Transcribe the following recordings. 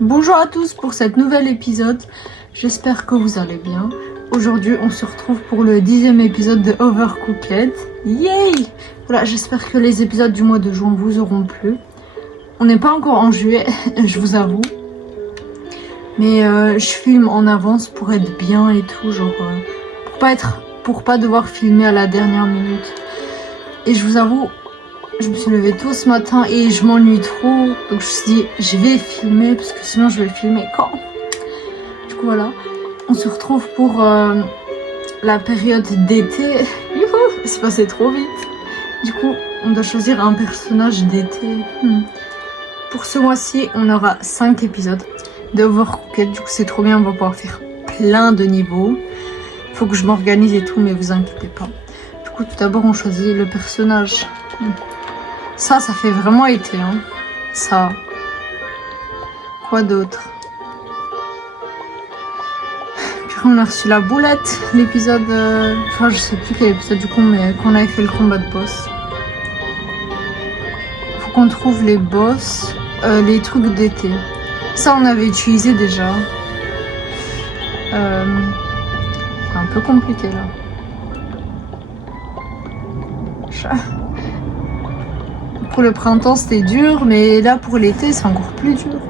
Bonjour à tous pour cet nouvel épisode, j'espère que vous allez bien. Aujourd'hui on se retrouve pour le 10e épisode de Overcooked. Yay! Voilà, j'espère que les épisodes du mois de juin vous auront plu. On n'est pas encore en juillet, je vous avoue. Mais je filme en avance pour être bien et tout, genre pour pas devoir filmer à la dernière minute. Et je vous avoue, je me suis levée tôt ce matin et je m'ennuie trop. Donc je me suis dit, je vais filmer parce que sinon je vais filmer quand? Du coup voilà, on se retrouve pour la période d'été. Youhou, c'est passé trop vite. Du coup, on doit choisir un personnage d'été. Pour ce mois-ci, on aura 5 épisodes d'Overcooked. Du coup, c'est trop bien, on va pouvoir faire plein de niveaux. Faut que je m'organise et tout, mais vous inquiétez pas. Du coup, tout d'abord, on choisit le personnage. Ça fait vraiment été, hein. Ça. Quoi d'autre? Puis on a reçu la boulette, l'épisode... Enfin, je sais plus quel épisode du coup, mais qu'on avait fait le combat de boss. Faut qu'on trouve les boss, les trucs d'été. Ça, on avait utilisé déjà. C'est un peu compliqué, là. Pour le printemps, c'était dur, mais là, pour l'été, c'est encore plus dur.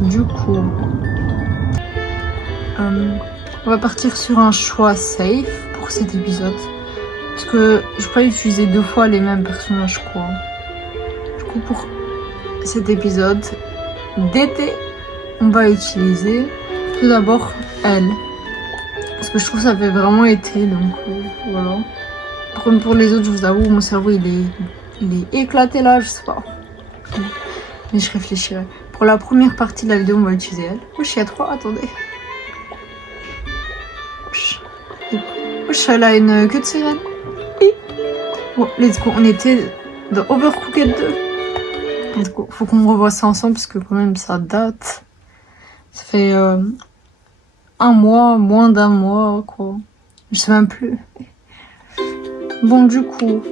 Du coup, on va partir sur un choix safe pour cet épisode. Parce que je peux pas utiliser 2 fois les mêmes personnages, quoi. Du coup, pour cet épisode d'été, on va utiliser tout d'abord elle. Parce que je trouve que ça fait vraiment été, donc voilà. Par contre, pour les autres, je vous avoue, mon cerveau, il est éclaté là, je sais pas. Mais je réfléchirai. Pour la première partie de la vidéo, on va utiliser elle. Wesh, il y a 3, attendez. Wesh, elle a une queue de sirène. Bon, let's go, on était dans Overcooked 2. Let's go, faut qu'on revoie ça ensemble parce que quand même ça date. Ça fait 1 mois, moins d'1 mois, quoi. Je sais même plus. Bon, du coup,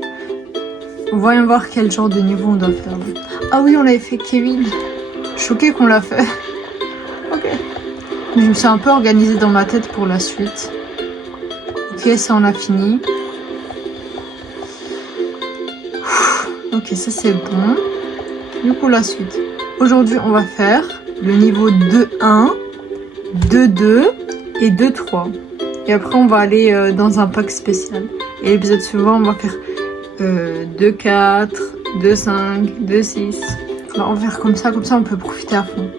voyons voir quel genre de niveau on doit faire. Ah oui, on l'avait fait Kevin. Choquée qu'on l'a fait. Ok. Je me suis un peu organisée dans ma tête pour la suite. Ok, ça on a fini. Ok, ça c'est bon. Du coup, la suite. Aujourd'hui, on va faire le niveau 2-1, 2-2 et 2-3. Et après, on va aller dans un pack spécial. Et l'épisode suivant, on va faire 2-4, 2-5, 2-6. On va faire comme ça on peut profiter à fond.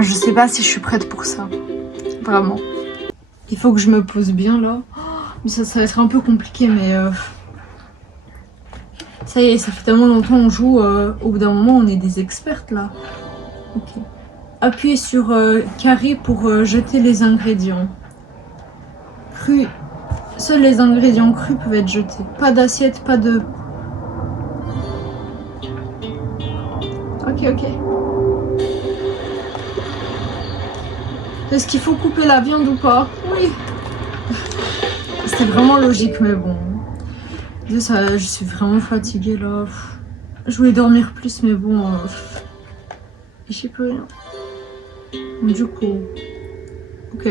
Je sais pas si je suis prête pour ça. Vraiment. Il faut que je me pose bien là. Mais ça va être un peu compliqué, mais... Ça y est, ça fait tellement longtemps qu'on joue, au bout d'un moment on est des expertes là. Ok. Appuyez sur carré pour jeter les ingrédients. Crus. Seuls les ingrédients crus peuvent être jetés. Pas d'assiette, pas de... Ok. Est-ce qu'il faut couper la viande ou pas? Oui. C'était vraiment logique, mais bon. Je suis vraiment fatiguée là. Je voulais dormir plus, mais bon, j'y peux rien. Du coup, ok.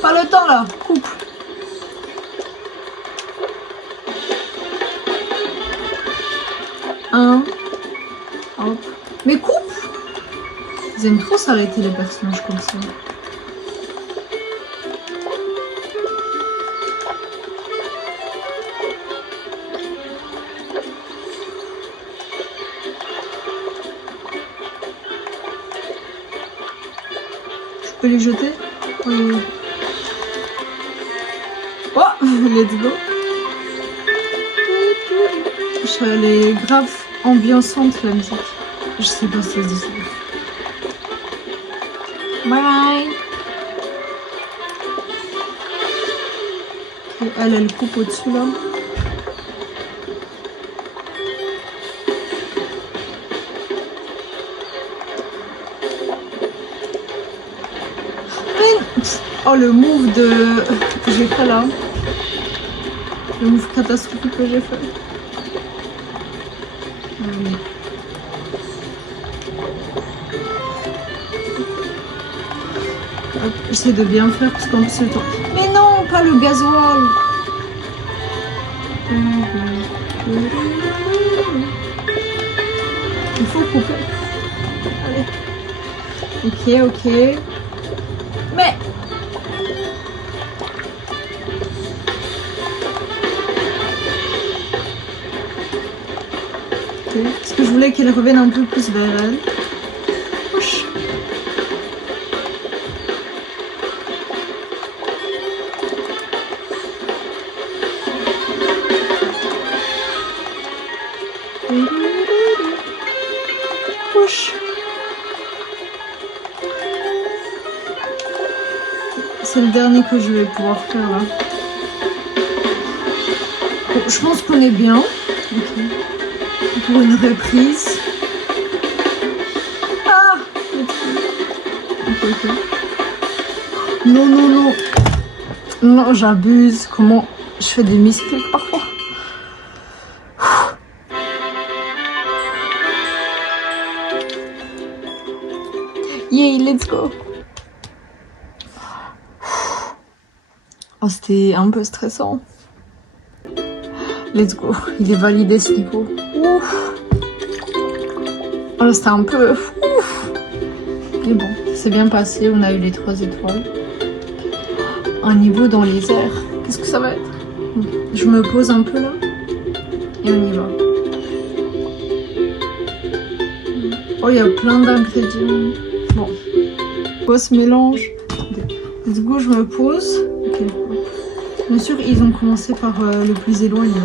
Pas le temps là, coupe. Hop. Mais coupe. Ils aiment trop s'arrêter les personnages comme ça. Je peux les jeter? Oui. Oh, let's go. Elle est grave ambiançante la musique. Je sais pas si ça se dit ça. Bye bye. Et elle coupe au-dessus là. Oh, le move que j'ai fait là. Le move catastrophique que j'ai fait. Oui. Hop, j'essaie de bien faire parce qu'en plus c'est le temps. Mais non, pas le gasoil. Il faut couper. Allez. Ok, ok. Mais... Ok. Parce que je voulais qu'elle revienne un peu plus vers elle. Wesh. Wesh. C'est le dernier que je vais pouvoir faire là. Bon, je pense qu'on est bien. Ok. Pour une reprise. Ah! Ok, ok. Non, non, non. Non, j'abuse. Comment je fais des mistakes parfois. Yay, let's go. Oh, c'était un peu stressant. Let's go. Il est validé ce niveau. Ouf. Oh, c'était un peu... Ouf. Mais bon, c'est bien passé. On a eu les 3 étoiles. Un niveau dans les airs. Qu'est-ce que ça va être? Je me pose un peu là. Et on y va. Oh, il y a plein d'ingrédients. Bon. Quoi ce mélange? Let's go, je me pose. Ok. Bien sûr, ils ont commencé par le plus éloigné.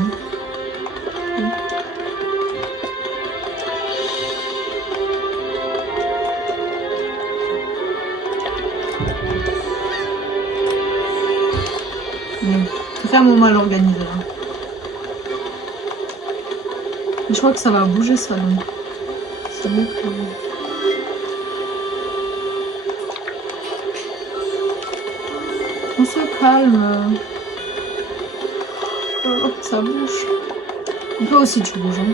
Vraiment mal organisé là. Je crois que ça va bouger ça donc. C'est mieux que... On se calme. Oh, ça bouge. Et toi aussi tu bouges. Hein.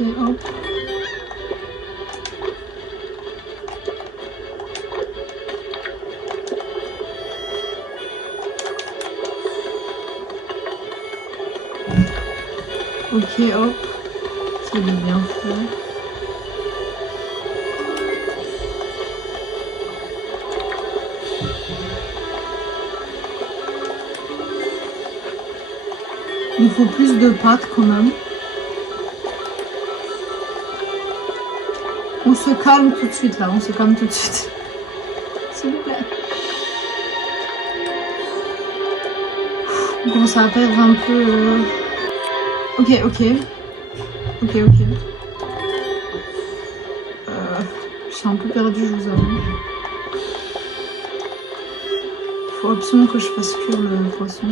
Et hop. Ok, hop. C'est bien fait. Il faut plus de pâte quand même. On se calme tout de suite là, on se calme tout de suite. S'il vous plaît. On commence à perdre un peu... Ok, ok. Ok, ok. Je suis un peu perdue, je vous avoue. Faut absolument que je fasse cuire le poisson.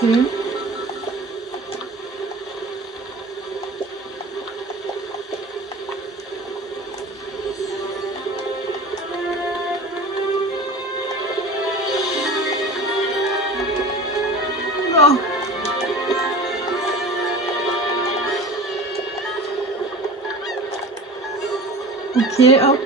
Ok. Oh. Ok, hop.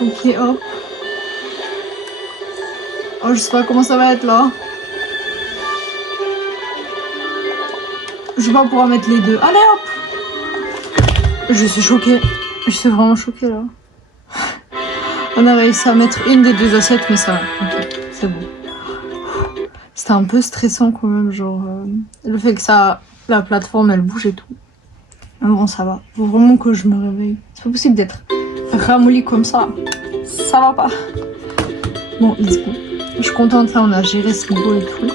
Ok, hop. Oh, je sais pas comment ça va être là. Je vais pas pouvoir mettre les deux. Allez hop. Je suis choquée. Je suis vraiment choquée là. On a réussi à mettre une des deux assiettes, mais ça va. Ok, c'est bon. C'était un peu stressant quand même, genre le fait que ça, la plateforme elle bouge et tout. Mais bon, ça va. Faut vraiment que je me réveille. C'est pas possible d'être ramolli comme ça. Ça va pas. Bon, let's go. Je suis contente, là on a géré ce niveau et tout.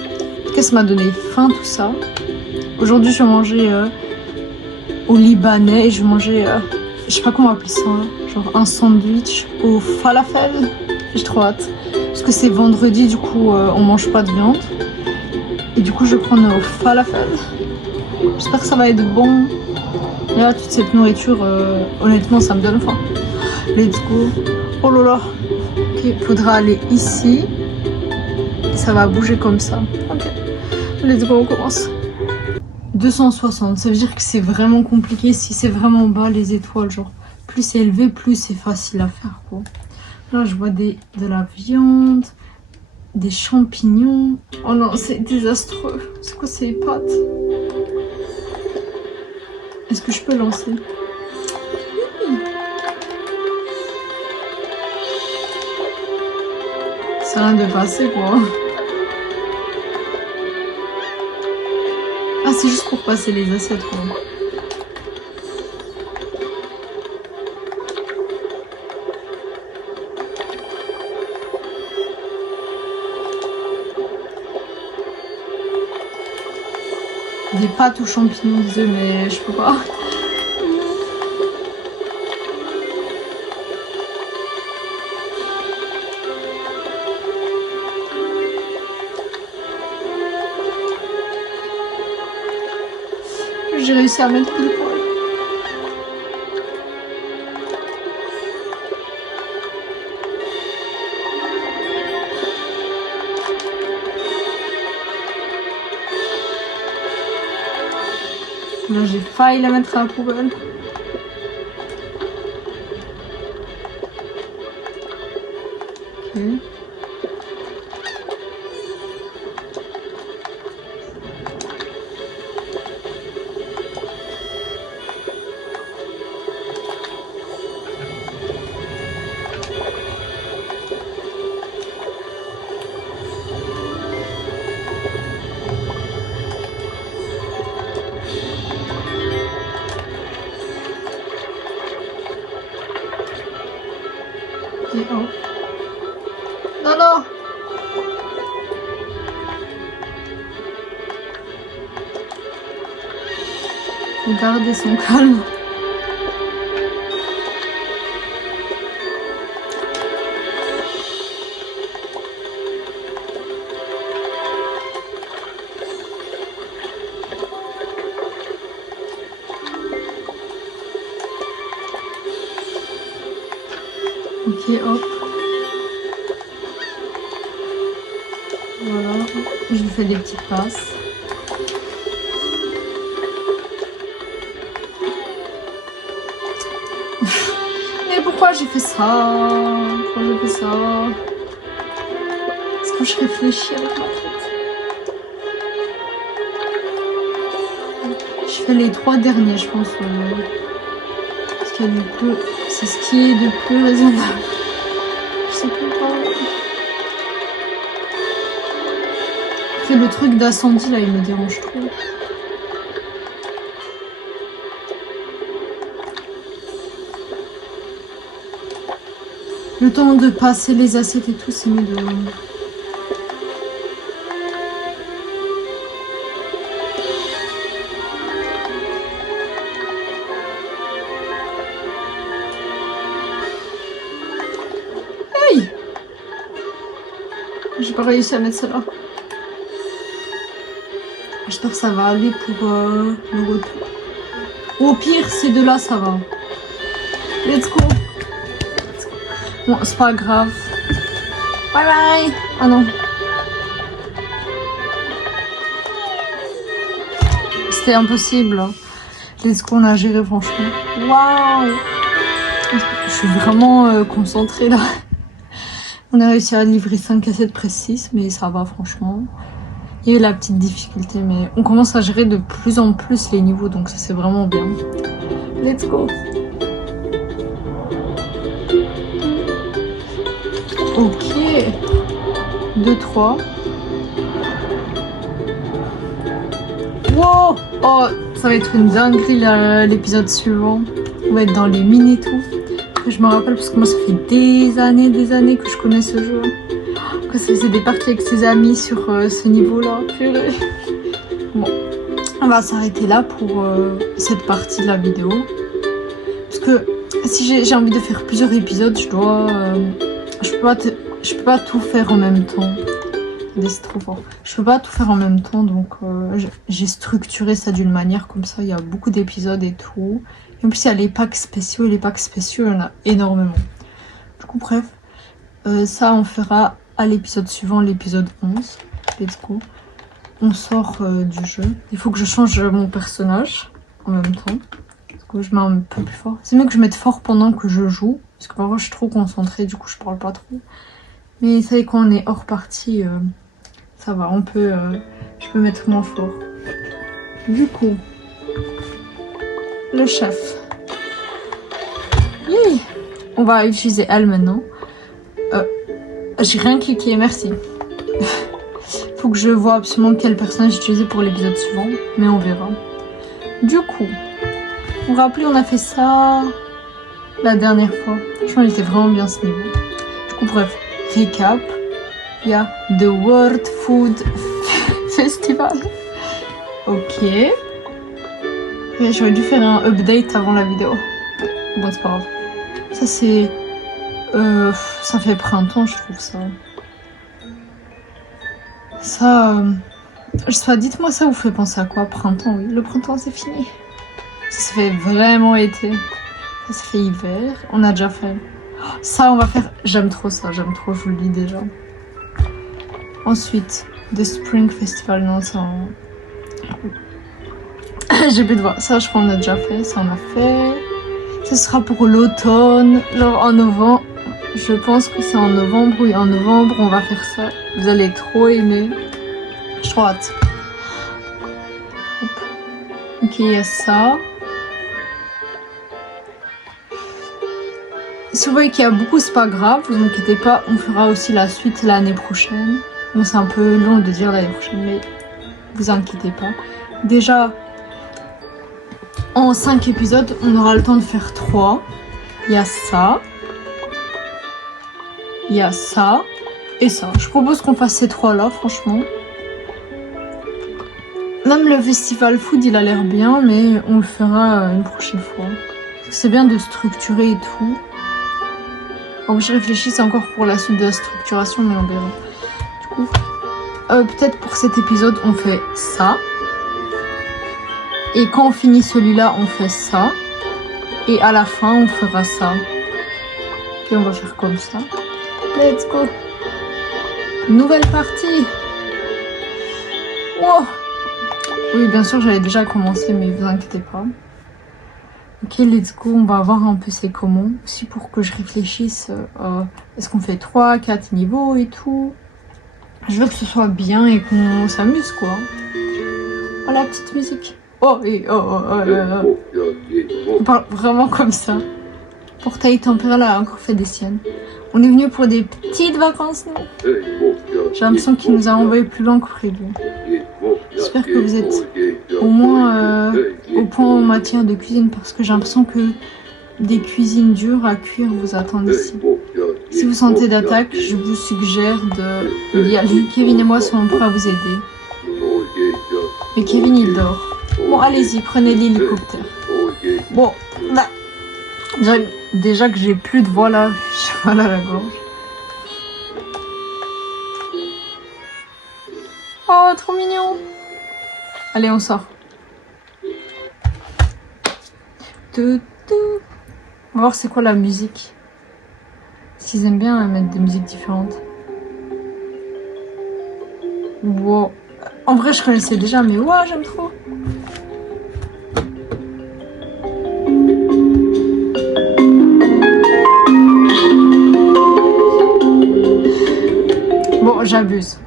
Qu'est-ce qui m'a donné faim tout ça. Aujourd'hui je vais manger au libanais et je vais manger, je sais pas comment appeler ça, hein, genre un sandwich au falafel. J'ai trop hâte. Parce que c'est vendredi, du coup on mange pas de viande. Et du coup je vais prendre au falafel. J'espère que ça va être bon. Et là toute cette nourriture, honnêtement ça me donne faim. Let's go. Oh là là. Ok, faudra aller ici. Et ça va bouger comme ça. Ok. Let's go, on commence. 260, ça veut dire que c'est vraiment compliqué si c'est vraiment bas les étoiles, genre plus c'est élevé, plus c'est facile à faire quoi. Là je vois de la viande, des champignons. Oh non, c'est désastreux. C'est quoi ces pâtes? Est-ce que je peux lancer? Oui. Ça vient de passer quoi. Ah, c'est juste pour passer les assiettes quoi. Des pâtes aux champignons, désolé, mais je peux pas. J'ai réussi à mettre pile poil. Là j'ai failli la mettre à la poubelle. Ok. Et hop. Non, non! Faut garder son calme. Ok, hop. Voilà, je lui fais des petites passes. Mais pourquoi j'ai fait ça? Pourquoi j'ai fait ça? Est-ce que je réfléchis avec ma tête? Je fais les 3 derniers, je pense. Parce qu'il y a du peu... C'est ce qui est de plus raisonnable. Je sais plus pas. Après, le truc d'incendie, là, il me dérange trop. Le temps de passer les assiettes et tout, c'est mieux de... Hey! J'ai pas réussi à mettre ça là. J'espère que ça va aller pour le retour. Au pire, ces deux-là, ça va. Let's go! Bon, c'est pas grave. Bye bye! Ah non. C'était impossible. Let's go, on a géré franchement. Waouh! Je suis vraiment concentrée là. On a réussi à livrer 5 cassettes près 6, mais ça va franchement. Il y a eu la petite difficulté, mais on commence à gérer de plus en plus les niveaux, donc ça c'est vraiment bien. Let's go. Ok. 2, 3. Wow. Oh, ça va être une dinguerie l'épisode suivant. On va être dans les mines et tout. Je me rappelle parce que moi ça fait des années que je connais ce jeu. Quand ça faisait des parties avec ses amis sur ce niveau-là. Bon, on va s'arrêter là pour cette partie de la vidéo. Parce que si j'ai envie de faire plusieurs épisodes, je peux pas tout faire en même temps. C'est trop fort. Je peux pas tout faire en même temps, donc j'ai structuré ça d'une manière comme ça. Il y a beaucoup d'épisodes et tout. Et en plus, il y a les packs spéciaux. Et les packs spéciaux, il y en a énormément. Du coup, bref, ça on fera à l'épisode suivant, l'épisode 11. Let's go. On sort du jeu. Il faut que je change mon personnage en même temps. Du coup, je mets un peu plus fort. C'est mieux que je mette fort pendant que je joue. Parce que parfois, je suis trop concentrée. Du coup, je parle pas trop. Mais ça y est, quand on est hors partie, ça va. Je peux mettre moins fort. Du coup, le chef. Yeah. On va utiliser elle maintenant. J'ai rien cliqué, merci. Faut que je vois absolument quel personnage utiliser pour l'épisode suivant, mais on verra. Du coup, vous vous rappelez, on a fait ça la dernière fois. Franchement, il était vraiment bien ce niveau. Du coup, bref, récap. Il y a The World Food Festival. Ok. J'aurais dû faire un update avant la vidéo. Bon, c'est pas grave. Ça, c'est... ça fait printemps, je trouve ça. Ça... je sais pas, dites-moi ça vous fait penser à quoi? Printemps, oui. Le printemps, c'est fini. Ça fait vraiment été. Ça fait hiver. On a déjà fait. Ça, on va faire... J'aime trop ça, j'aime trop, je vous le dis déjà. Ensuite, The Spring Festival, non, ça... J'ai plus de voix. Ça, je crois qu'on a déjà fait. Ça, on a fait. Ce sera pour l'automne, genre en novembre. Je pense que c'est en novembre. Oui, en novembre, on va faire ça. Vous allez trop aimer. Je suis trop hâte. Hop. Ok, il y a ça. Si vous voyez qu'il y a beaucoup, c'est pas grave. Vous inquiétez pas. On fera aussi la suite l'année prochaine. Bon, c'est un peu long de dire l'année prochaine, mais vous inquiétez pas. Déjà... en 5 épisodes, on aura le temps de faire 3. Il y a ça. Il y a ça. Et ça. Je propose qu'on fasse ces 3 là, franchement. Même le festival food, il a l'air bien, mais on le fera une prochaine fois. C'est bien de structurer et tout. Donc je réfléchis, c'est encore pour la suite de la structuration, mais on verra. Du coup, peut-être pour cet épisode, on fait ça. Et quand on finit celui-là, on fait ça. Et à la fin, on fera ça. Et on va faire comme ça. Let's go. Nouvelle partie. Wow. Oui, bien sûr, j'avais déjà commencé, mais vous inquiétez pas. Ok, let's go. On va voir un peu c'est comment. Aussi pour que je réfléchisse. Est-ce qu'on fait 3, 4 niveaux et tout. Je veux que ce soit bien et qu'on s'amuse, quoi. Oh, la petite musique. Oh, et on parle vraiment comme ça. Portail temporel a encore fait des siennes. On est venu pour des petites vacances, nous. J'ai l'impression qu'il nous a envoyé plus loin que prévu. J'espère que vous êtes au moins au point en matière de cuisine, parce que j'ai l'impression que des cuisines dures à cuire vous attendent ici. Si vous sentez d'attaque, je vous suggère d'y aller. Kevin et moi sommes prêts à vous aider. Mais Kevin, il dort. Bon, allez-y, prenez l'hélicoptère. Bon, là, déjà que j'ai plus de voix là, j'ai mal à la gorge. Oh, trop mignon. Allez, on sort. On va voir c'est quoi la musique. S'ils aiment bien mettre des musiques différentes. Wow. En vrai, je connaissais déjà, mais wow, j'aime trop. j'abuse.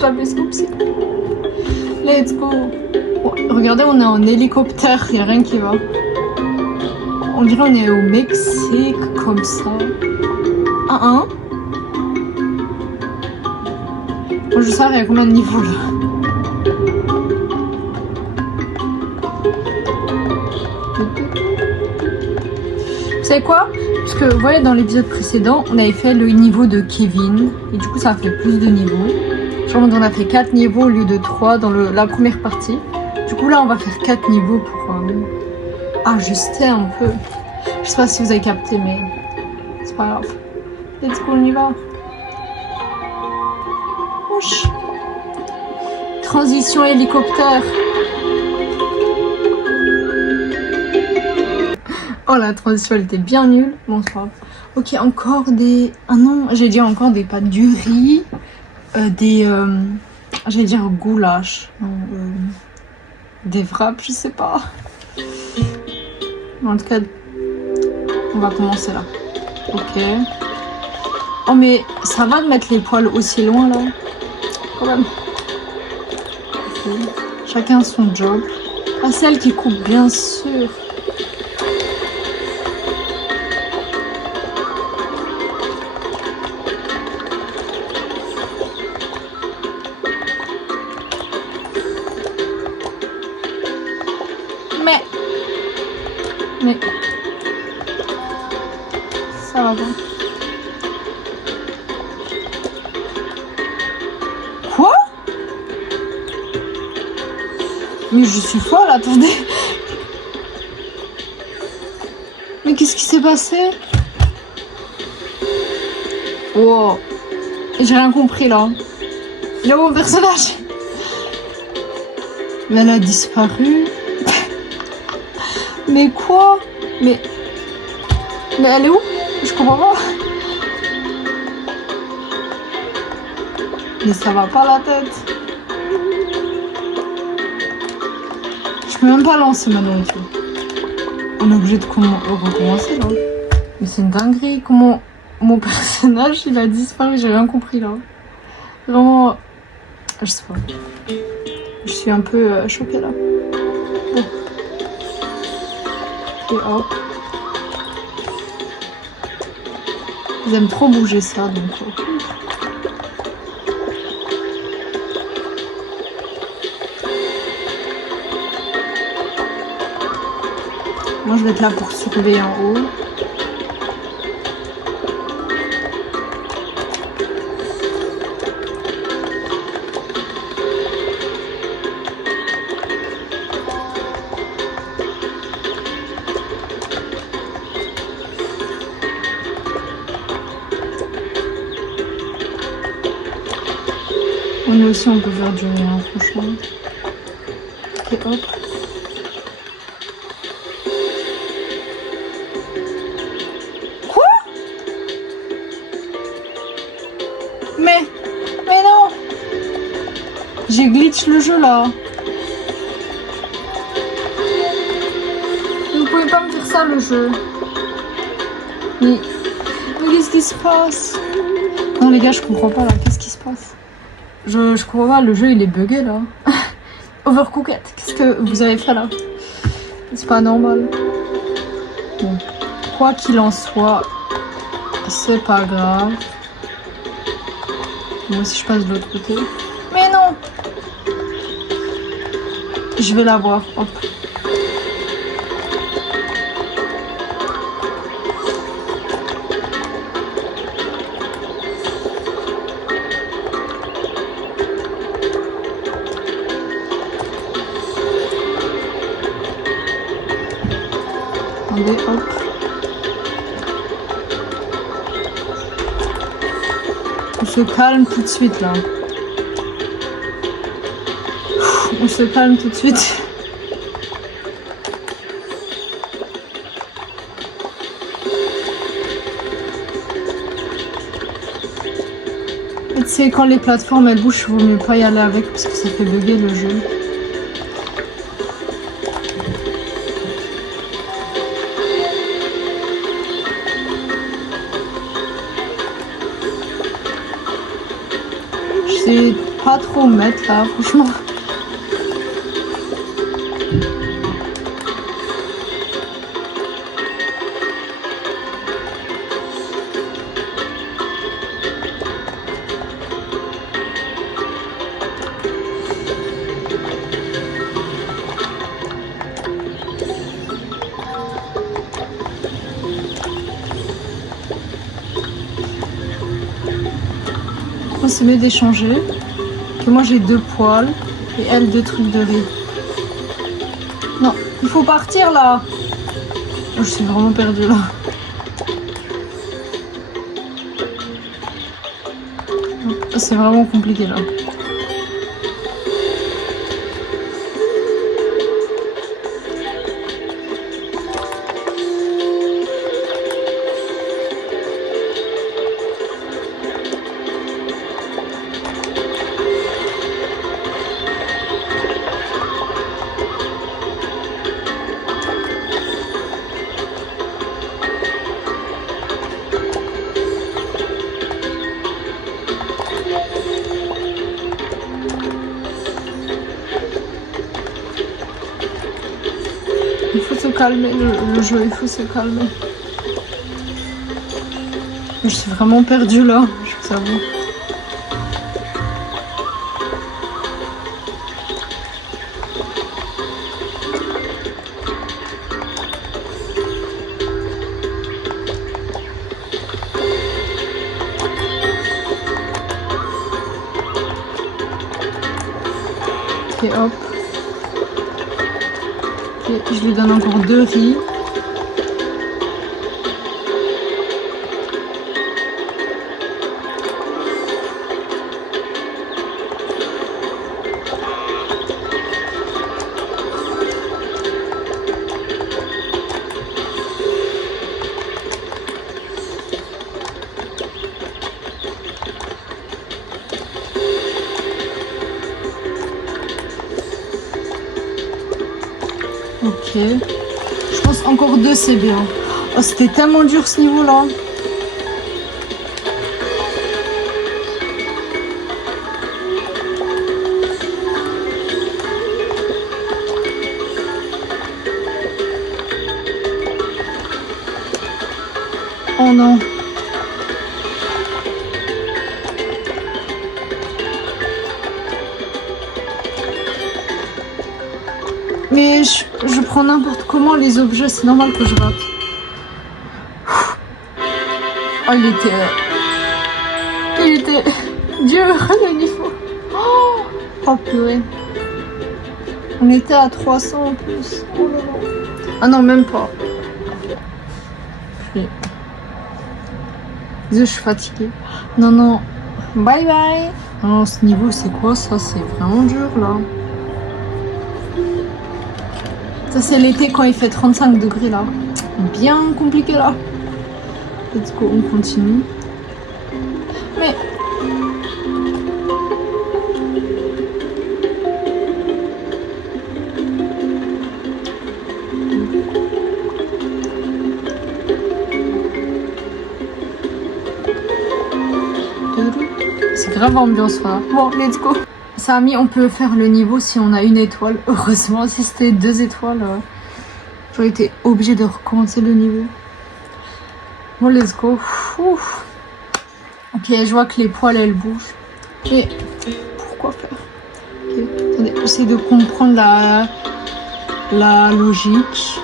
J'abuse, oupsie. Let's go. Oh, regardez, on est en hélicoptère, il n'y a rien qui va. On dirait on est au Mexique, comme ça. Bon, je sais, il y a combien de niveaux là? Vous savez quoi? Parce que vous voyez, dans l'épisode précédent, on avait fait le niveau de Kevin. Et du coup, ça a fait plus de niveaux. Genre, on a fait 4 niveaux au lieu de 3 dans la première partie. Du coup, là, on va faire 4 niveaux pour ajuster un peu. Je sais pas si vous avez capté, mais c'est pas grave. Let's go, on y va. Ouch. Transition hélicoptère. Oh, la transition, elle était bien nulle. Bon, c'est pas grave. Ok, encore des... Ah non, j'ai dit encore des pâtes du riz. J'allais dire goulash. Non, des wraps, je sais pas. En tout cas, on va commencer là. Ok. Oh, mais ça va de mettre les poils aussi loin là? Quand même. Ok. Chacun son job. Ah, celle qui coupe, bien sûr. Mais ça va pas. Quoi? Mais je suis folle, attendez. Mais qu'est-ce qui s'est passé? Wow. J'ai rien compris là. Il est où mon personnage? Mais elle a disparu. Mais quoi? Mais elle est où? Je comprends pas. Mais ça va pas la tête. Je peux même pas lancer ma nourriture. On est obligé de recommencer là. Mais c'est une dinguerie. Comment mon personnage il a disparu? J'ai rien compris là. Vraiment. Je sais pas. Je suis un peu choquée là. Bon. Et hop. Ils aiment trop bouger ça, donc. Moi, je vais être là pour surveiller en haut. Nous aussi, on peut faire du rien, franchement. Ok, hop. Quoi? Mais non! J'ai glitch le jeu, là. Vous pouvez pas me faire ça, le jeu. Mais qu'est-ce qui se passe? Non, les gars, je comprends pas, là. Qu'est-ce qui se passe? Je comprends pas, le jeu il est bugué là. Overcooked, qu'est-ce que vous avez fait là? C'est pas normal. Bon, quoi qu'il en soit, c'est pas grave. Moi si je passe de l'autre côté. Mais non! Je vais la voir, hop. Attendez, hop. On se calme tout de suite là. On se calme tout de suite. Et tu sais, quand les plateformes elles bougent, il vaut mieux pas y aller avec parce que ça fait bugger le jeu. sais pas trop mettre là, franchement. C'est mieux d'échanger. Que moi j'ai 2 poils et elle 2 trucs de riz. Non, il faut partir là. Oh, je suis vraiment perdue là. C'est vraiment compliqué là. Il faut se calmer, le jeu, il faut se calmer. Je suis vraiment perdue là, je vous avoue. Ok, hop. Ok, je lui donne encore 2 riz. Ok. Je pense encore 2 c'est bien. Oh, c'était tellement dur ce niveau là. Oh non. Mais je prends n'importe comment les objets, c'est normal que je rate. Oh, il était dur le niveau. Oh purée. On était à 300 en plus. Oh là là. Ah non, même pas. Je suis fatiguée. Non, non. Bye bye. Non, ce niveau, c'est quoi ça? C'est vraiment dur là. Ça, c'est l'été quand il fait 35 degrés là. Bien compliqué là. Let's go, on continue. Mais. C'est grave ambiance là. Bon, let's go. Ça a mis, on peut faire le niveau si on a 1 étoile. Heureusement, si c'était 2 étoiles, j'aurais été obligée de recommencer le niveau. Bon, let's go. Ouf. Ok, je vois que les poils, elles bougent. Et pourquoi faire? Okay. Attendez, j'essaie de comprendre la logique.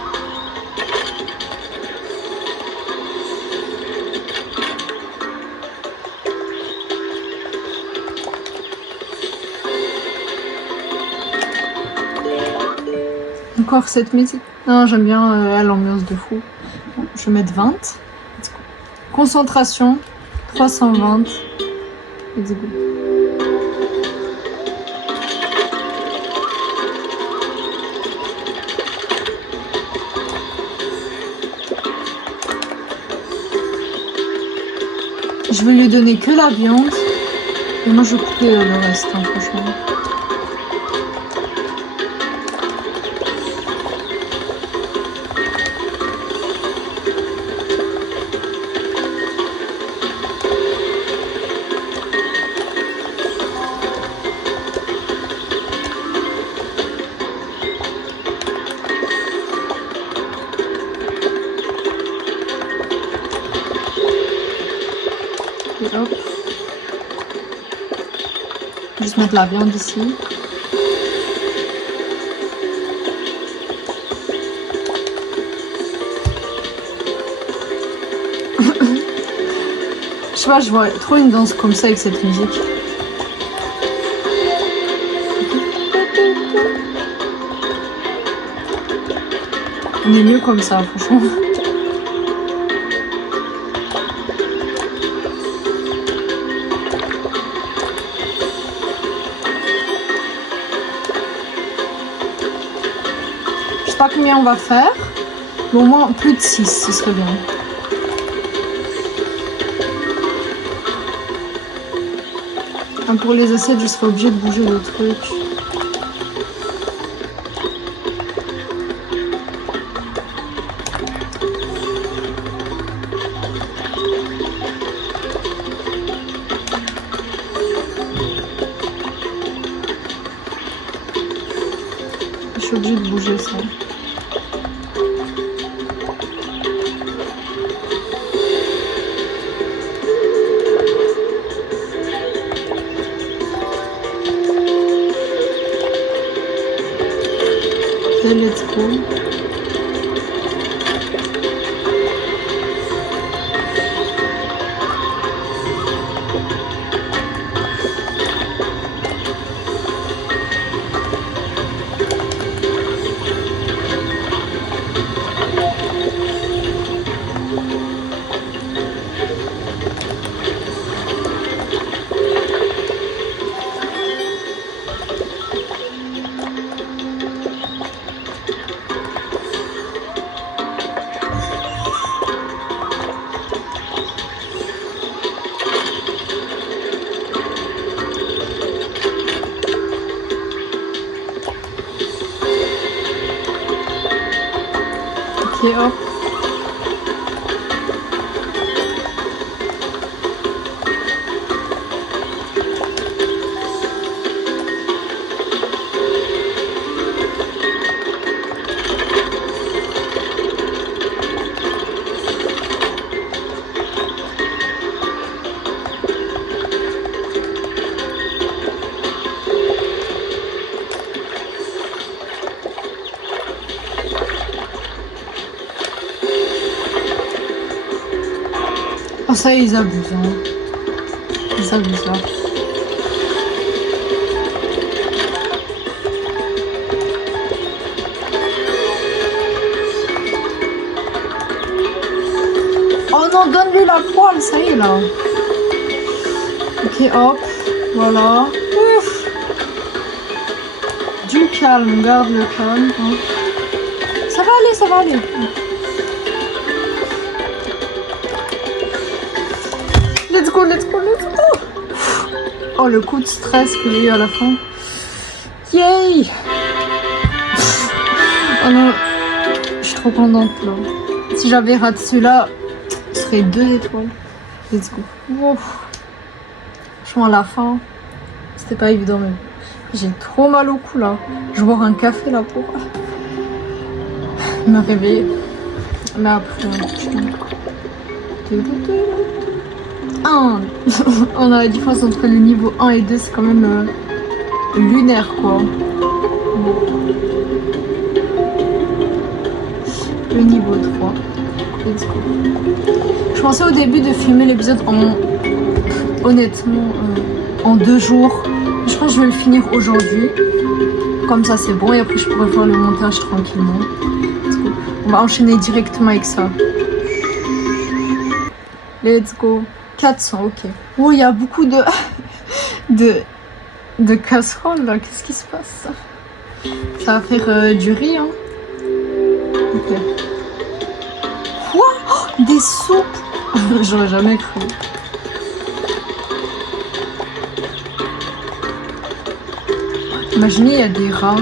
Encore cette musique. Non, j'aime bien l'ambiance de fou. Bon, je vais mettre 20. Concentration, 320. Let's go. Je vais lui donner que la viande. Et moi, je vais couper le reste, hein, franchement. Hop. Juste mettre la viande ici. Je sais pas, je vois trop une danse comme ça avec cette musique. On est mieux comme ça, franchement. Je sais pas combien on va faire, mais au moins plus de 6, ce serait bien. Pour les assiettes, je serais obligée de bouger le truc. Je suis obligée de bouger ça. Let's go. Ok, hop. Oh ça ils abusent, hein. Ils abusent là. Oh non, donne-lui la poêle, ça y est là. Ok, hop, voilà. Ouf. Du calme, garde le calme. Hein. Ça va aller, ça va aller. Let's go, let's go, let's go. Oh, le coup de stress que j'ai eu à la fin. Yay. Oh non, je suis trop contente là. Si j'avais raté celui-là, ce serait 2 étoiles. Let's go. Ouf. Franchement, à la fin, c'était pas évident même. J'ai trop mal au cou là. Je vais boire un café là pour me réveiller. Mais après, on a la différence entre le niveau 1 et 2, c'est quand même lunaire quoi. Le niveau 3. Let's go. Je pensais au début de filmer l'épisode honnêtement en 2 jours. Je pense que je vais le finir aujourd'hui. Comme ça c'est bon et après je pourrai faire le montage tranquillement. Let's go. On va enchaîner directement avec ça. Let's go. 400, ok. Oh, il y a beaucoup de casseroles là. Qu'est-ce qui se passe? Ça va faire du riz, hein. Ok. Quoi? Oh, des soupes. J'aurais jamais cru. Imaginez, il y a des rats.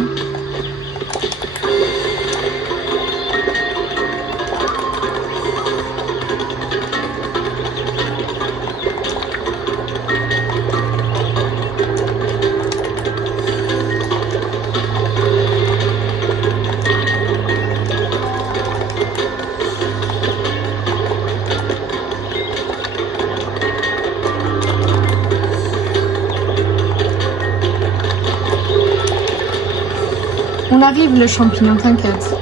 On arrive les champignons, t'inquiète.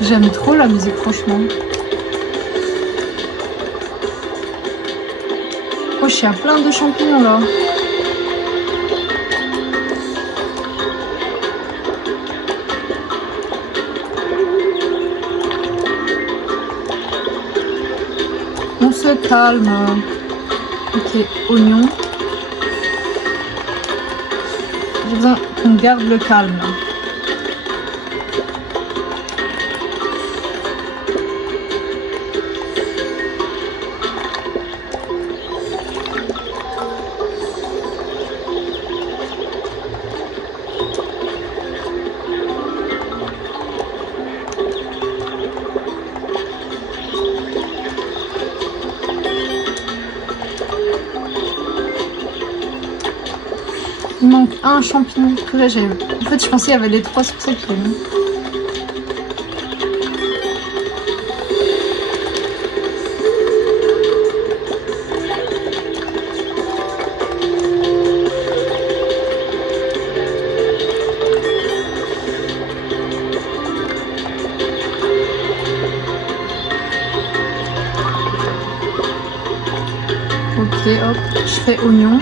J'aime trop la musique, franchement. Oh, il y a plein de champignons là. On se calme. Ok, oignon. J'ai besoin qu'on garde le calme là. Il manque un champignon. En fait, je pensais qu'il y avait les trois, c'est pour ça que je l'ai mis. Ok, hop, je fais oignon.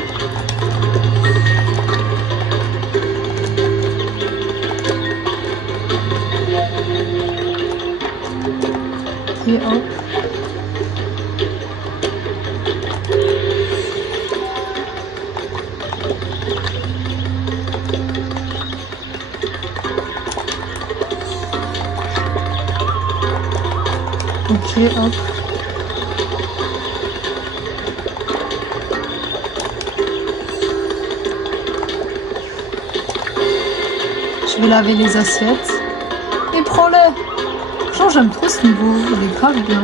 Et hop. Ok, hop. Je vais laver les assiettes. Et prends-le! Franchement, j'aime trop ce niveau, il est grave bien.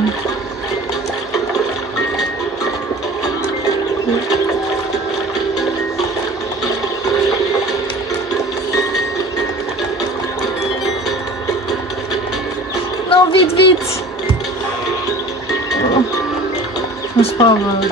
Non, vite, vite! Oh. C'est pas grave.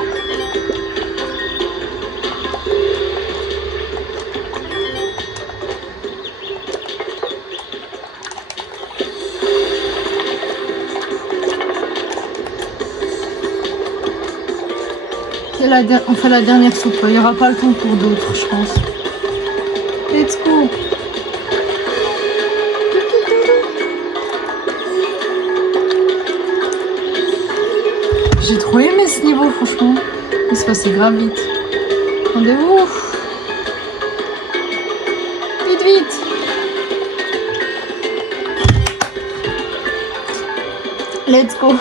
On fait la dernière soupe, il n'y aura pas le temps pour d'autres, je pense. Let's go! J'ai trop aimé ce niveau, franchement. Il se passait grave vite. Rendez-vous! Vite, vite! Let's go!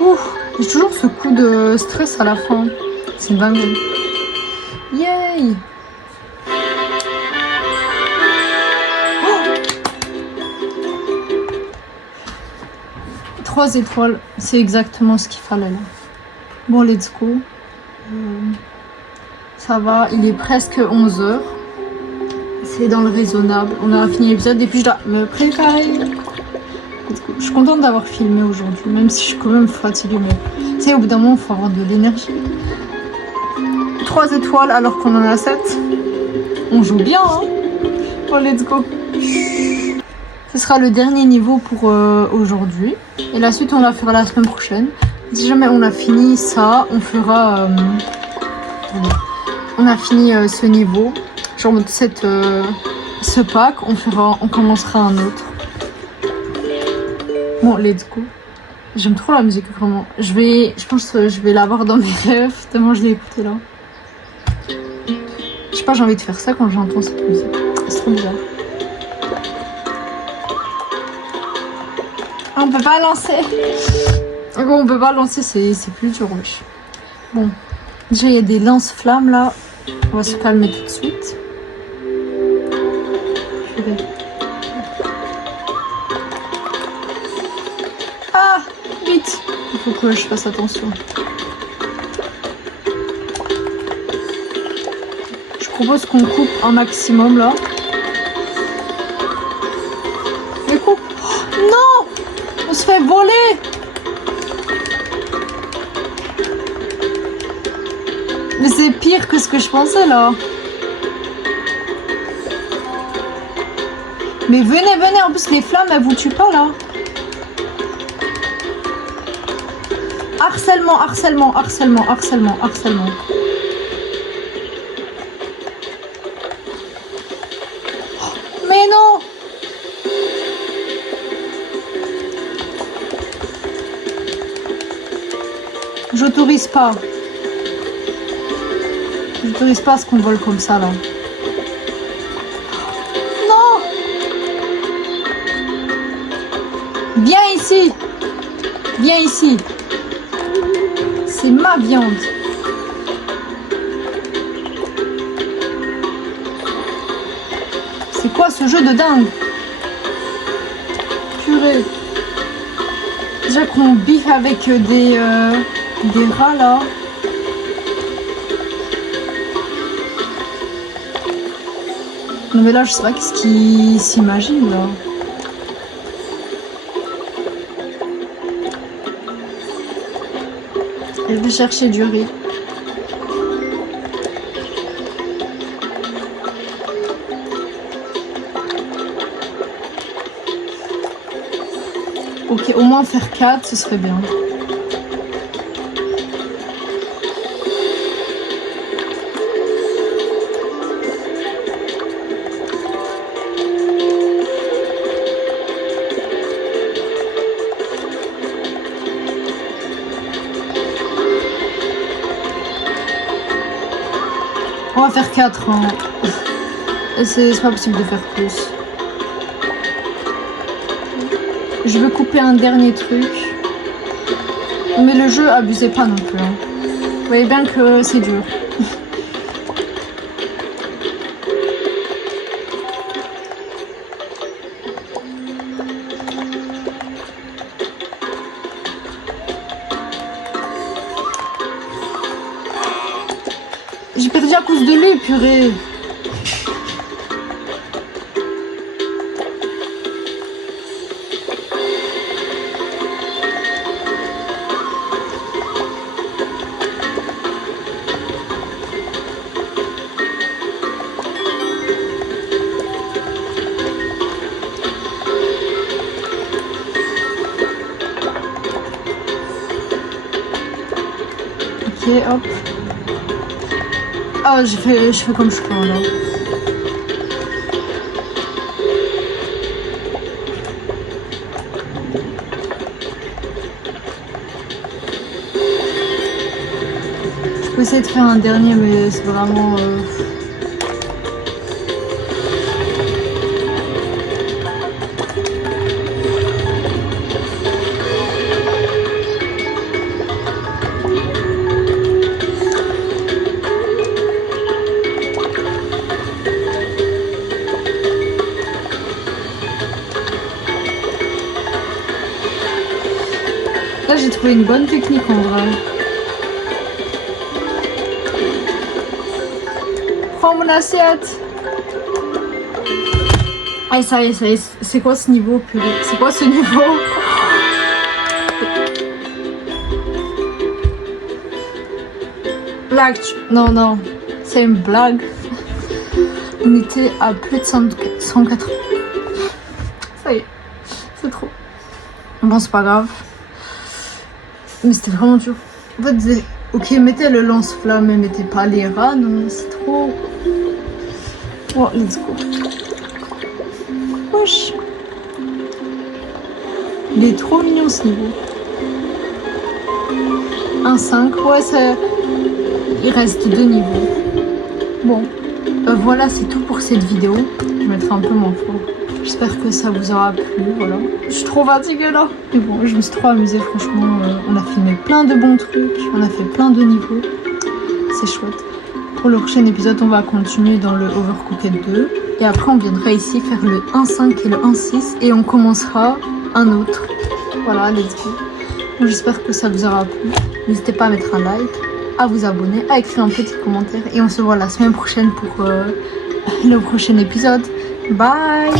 Ouf! J'ai toujours ce coup de stress à la fin. C'est une dinguerie. Yay! Oh, 3 étoiles, c'est exactement ce qu'il fallait là. Bon, let's go. Ça va, il est presque 11h. C'est dans le raisonnable. On aura fini l'épisode et puis je dois me préparer. Je suis contente d'avoir filmé aujourd'hui, même si je suis quand même fatiguée. Mais tu sais, au bout d'un moment, il faut avoir de l'énergie. 3 étoiles alors qu'on en a 7. On joue bien, hein? Oh, let's go. Ce sera le dernier niveau pour aujourd'hui. Et la suite, on la fera la semaine prochaine. Si jamais on a fini ça, on fera... on a fini ce niveau. Genre ce pack, on commencera un autre. Bon, let's go. J'aime trop la musique, vraiment. Je pense que je vais l'avoir dans mes rêves, tellement je l'ai écoutée là. Je sais pas, j'ai envie de faire ça quand j'entends cette musique. C'est trop bizarre. Ah, on peut pas lancer. Bon, on peut pas lancer, c'est plus dur, wesh. Bon, déjà il y a des lance-flammes là. On va se calmer tout de suite. Ah, vite. Il faut que je fasse attention. Je propose qu'on coupe un maximum là. Mais coupe. Oh, non, on se fait voler. Mais c'est pire que ce que je pensais là. Mais venez, venez, en plus les flammes elles vous tuent pas là. Harcèlement, harcèlement, harcèlement, harcèlement, harcèlement. Mais non! J'autorise pas. J'autorise pas ce qu'on vole comme ça là. Non! Viens ici! Viens ici! C'est ma viande. C'est quoi ce jeu de dingue? Purée. Déjà qu'on biffe avec des rats là. Non mais là je sais pas qu'est-ce qu'ils s'imaginent là. Je vais chercher du riz. Ok, au moins faire 4, ce serait bien. On va faire 4. Hein. C'est pas possible de faire plus. Je veux couper un dernier truc. Mais le jeu, abusez pas non plus. Hein. Vous voyez bien que c'est dur. J'ai perdu à cause de lui, purée. Ok, hop. Ah, je fais comme je peux là. Je peux essayer de faire un dernier, mais c'est vraiment... Là, j'ai trouvé une bonne technique en vrai. Prends mon assiette. Ah, ça y est, ça y est. C'est quoi ce niveau, purée? C'est quoi ce niveau? Blague. Non, non. C'est une blague. On était à plus de 180. Ça y est. C'est trop. Bon, c'est pas grave. Mais c'était vraiment dur. En fait, ok, mettez le lance-flamme, mais mettez pas les rats, non, c'est trop... Oh, let's go. Wesh. Il est trop mignon ce niveau. 1-5, ouais, ça... Il reste 2 niveaux. Bon, voilà, c'est tout pour cette vidéo. Je mettrai un peu mon fond. J'espère que ça vous aura plu, voilà. Je suis trop fatiguée là. Mais bon, je me suis trop amusée, franchement. On a filmé plein de bons trucs. On a fait plein de niveaux. C'est chouette. Pour le prochain épisode, on va continuer dans le Overcooked 2. Et après, on viendra ici faire le 1.5 et le 1.6. Et on commencera un autre. Voilà, let's go. J'espère que ça vous aura plu. N'hésitez pas à mettre un like, à vous abonner, à écrire un petit commentaire. Et on se voit la semaine prochaine pour le prochain épisode. Bye!